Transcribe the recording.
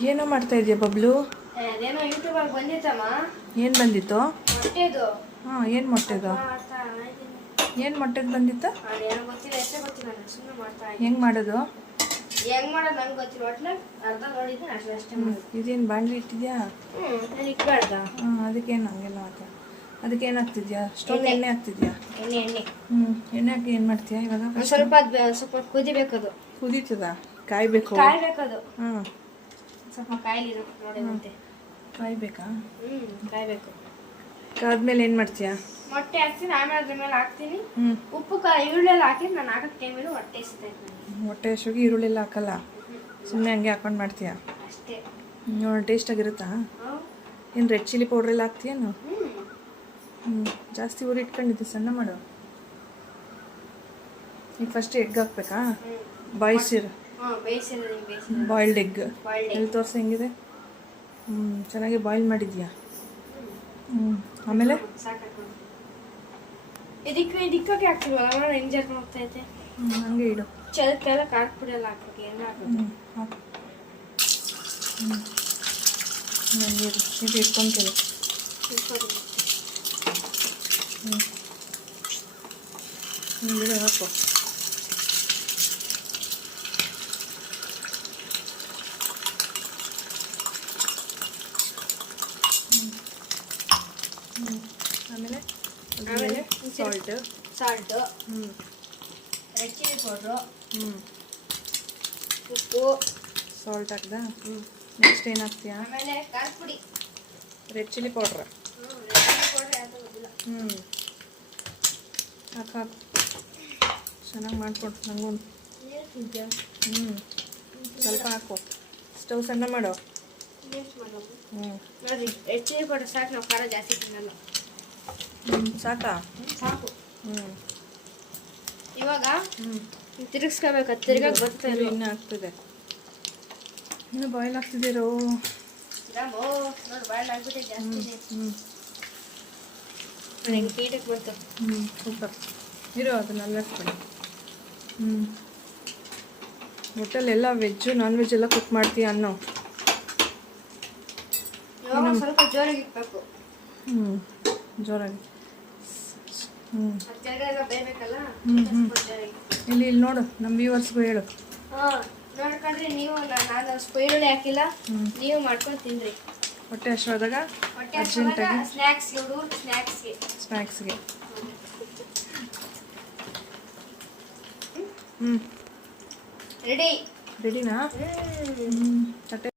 ಏನೋ ಮಾಡ್ತಾ ಇದೆಯಾ ಬಬ್ಲು? ಅದೇನೋ ಯೂಟ್ಯೂಬ್ ಅಲ್ಲಿ ಬಂದಿತ್ತಮ್ಮ. ಏನು ಬಂದಿತ್ತು? ಮೊಟ್ಟೆದು. ಹಾಂ, ಏನು ಮೊಟ್ಟೆದು? ಏನು ಮೊಟ್ಟೆದು ಬಂದಿತ್ತು? ಅದೇನೋ ಗೊತ್ತಿಲ್ಲ, ಹೆಸರು ಗೊತ್ತಿಲ್ಲ, ನಾನು ಸುಮ್ಮನೆ ಮಾಡ್ತಾ ಇದ್ದೆ. ಹೆಂಗೆ ಮಾಡೋದು? ಹೆಂಗೆ ಮಾಡೋದು ನಂಗೆ ಗೊತ್ತಿಲ್ಲ, ಒಟ್ನಲ್ಲಿ ಅರ್ಧ ನೋಡಿದ್ದೆ ಅಷ್ಟೇ ಮಾಡೋದು. ಇದೇನು ಬಾಣಲಿ ಇಟ್ಟಿದ್ಯಾ? ನಾನು ಇಟ್ಬಾರ್ದ? ಹಾಂ, ಅದಕ್ಕೇನು ಹಂಗೆಲ್ಲ ಹಾಕ. ಅದಕ್ಕೇನು ಹಾಕ್ತಿದ್ಯಾ? ಸ್ಟೋವ್ ಎಣ್ಣೆ ಹಾಕ್ತಿದ್ಯಾ? ಎಣ್ಣೆ. ಎಣ್ಣೆ ಹಾಕಿ ಏನು ಮಾಡ್ತೀಯಾ ಇವಾಗ? ಸ್ವಲ್ಪ ಕುದಿಬೇಕದು. ಕುದೀತದ? ಕಾಯ್ಬೇಕು? ಕಾಯ್ಬೇಕದು. ಹಾಂ, ಸ್ವಲ್ಪ ಕಾಯ್ಲಿರು ನೋಡಿದಂತೆ. ಕಾಯ್ಬೇಕಾ? ಕಾಯ್ಬೇಕು. ಕಾದ್ಮೇಲೆ ಏನು ಮಾಡ್ತೀಯಾ? ಮೊಟ್ಟೆ ಹಾಕ್ತೀನಿ, ಆಮೇಲೆ ಅದ್ರ ಮೇಲೆ ಹಾಕ್ತೀನಿ. ಉಪ್ಪು ಈರುಳ್ಳೆಲ್ಲ ಹಾಕಿ ನಾನು ಹಾಕಕ್ಕೆ ಟೈಮೇಲೆ ಹೊಟ್ಟೆ ಎಸಿತೈತೆ. ಮೊಟ್ಟೆ ಹಸುವಿಗೆ ಈರುಳ್ಳಿ ಎಲ್ಲ ಹಾಕಲ್ಲ, ಸುಮ್ಮನೆ ಹಂಗೆ ಹಾಕೊಂಡು ಮಾಡ್ತೀಯಾ? ಅಷ್ಟೇ. ನೋಡಿ, ಟೇಸ್ಟಾಗಿರುತ್ತಾ? ಏನು ರೆಡ್ ಚಿಲ್ಲಿ ಪೌಡ್ರೆಲ್ಲ ಹಾಕ್ತೀಯೇನು? ಜಾಸ್ತಿ ಊರಿ ಇಟ್ಕೊಂಡಿದ್ದೆ, ಸಣ್ಣ ಮಾಡು. ಈಗ ಫಸ್ಟ್ ಎಗ್ ಹಾಕ್ಬೇಕಾ? ಬಾಯ್ಸಿರು ಬಾಯ್ಲ್ಡ್ ಎಗ್. ಎಲ್ಲಿ ತೋರಿಸಿ ಹೆಂಗಿದೆ? ಚೆನ್ನಾಗಿ ಬಾಯ್ಲ್ ಮಾಡಿದ್ಯಾ? ಆಮೇಲೆ ಇದಕ್ಕೆ ಹಾಕ್ತಿಲ್ವಲ್ಲ, ನಾನು ಎಂಜಾಯ್ ಮಾಡ್ತಾ ಇದ್ದೆ. ಹಂಗೆ ಇಡು. ಚದಕ್ಕೆಲ್ಲ ಖಾರ ಪುಡಿ ಎಲ್ಲ ಹಾಕ್ಬೇಕು, ಎಲ್ಲ ಹಾಕ್ಬೇಕು. ಹಾಕು. ಹಂಗೆ ಇದು ಇಟ್ಕೊಂತೀವಿ. ಹಿಂಗೆ ಹಾಕು. ಆಮೇಲೆ ಸಾಲ್ಟು, ರೆಡ್ ಚಿಲ್ಲಿ ಪೌಡ್ರು, ಉಪ್ಪು, ಸಾಲ್ಟ್ ಹಾಕ್ದಾ? ನೆಕ್ಸ್ಟ್ ಏನು ಹಾಕ್ತೀಯಾ? ಆಮೇಲೆ ಖಾರ ಪುಡಿ, ರೆಡ್ ಚಿಲ್ಲಿ ಪೌಡ್ರ್. ಹಾಕು. ಚೆನ್ನಾಗಿ ಮಾಡ್ಕೊಡು ನನಗೂ. ಸ್ವಲ್ಪ ಹಾಕು. ಸ್ಟವ್ ಸಣ್ಣ ಮಾಡು. ನೋಡ್ರಿ, ರೆಡ್ ಚಿಲ್ಲಿ ಪೌಡರ್ ಸಾಕು, ನಾವು ಖಾರ ಜಾಸ್ತಿ ತಿನ್ನಲ್ಲ. ಸಾಕಾ? ಸಾಕು. ಇವಾಗ ತಿರುಗಿಸ್ಕೋಬೇಕು, ತಿರ್ಗಕ್ಕೆ ಬರ್ತಾ ಇಲ್ಲ. ಇನ್ನೂ ಆಗ್ತದೆ, ಇನ್ನೂ ಬಾಯ್ಲ್ ಆಗ್ತಿದ್ದೀರೋ? ನೋಡಿ, ಬಾಯ್ಲ್ ಆಗ್ಬಿಟ್ಟೆ ಜಾಸ್ತಿ. ಹೆಂಗೆ ಕೀಟಕ್ಕೆ ಬಂತು. ಸೂಪರ್. ಇರೋ ಅದನ್ನ ಅಲ್ಲಾಕ್ಬೇಡಿ. ಹೋಟೆಲೆಲ್ಲ ವೆಜ್ಜು ನಾನ್ ವೆಜ್ ಎಲ್ಲ ಕುಕ್ ಮಾಡ್ತೀಯ ಅನ್ನೋ? ಸ್ವಲ್ಪ ಜೋರಾಗಿ ಇಕ್ಬೇಕು. ಜೋರಾಗಿ. ಬೇಯಬೇಕಲ್ಲ. ಇಲ್ಲಿ ನೋಡು, ನಮ್ಮ ವ್ಯೂವರ್ಸ್ಗೂ ಹೇಳು. ನೋಡ್ಕೊಂಡ್ರಿ ನೀವು, ನಾನು ಈರುಳ್ಳಿ ಹಾಕಿಲ್ಲ, ನೀವು ಮಾಡ್ಕೊಂಡು ತಿನ್ರಿ. ಹೊಟ್ಟೆ ಹಸಿವಾದಾಗ ಅರ್ಜೆಂಟಾಗಿ ಸ್ನ್ಯಾಕ್ಸ್ಗೆ. ರೆಡಿನಾ? ತಟ್ಟೆ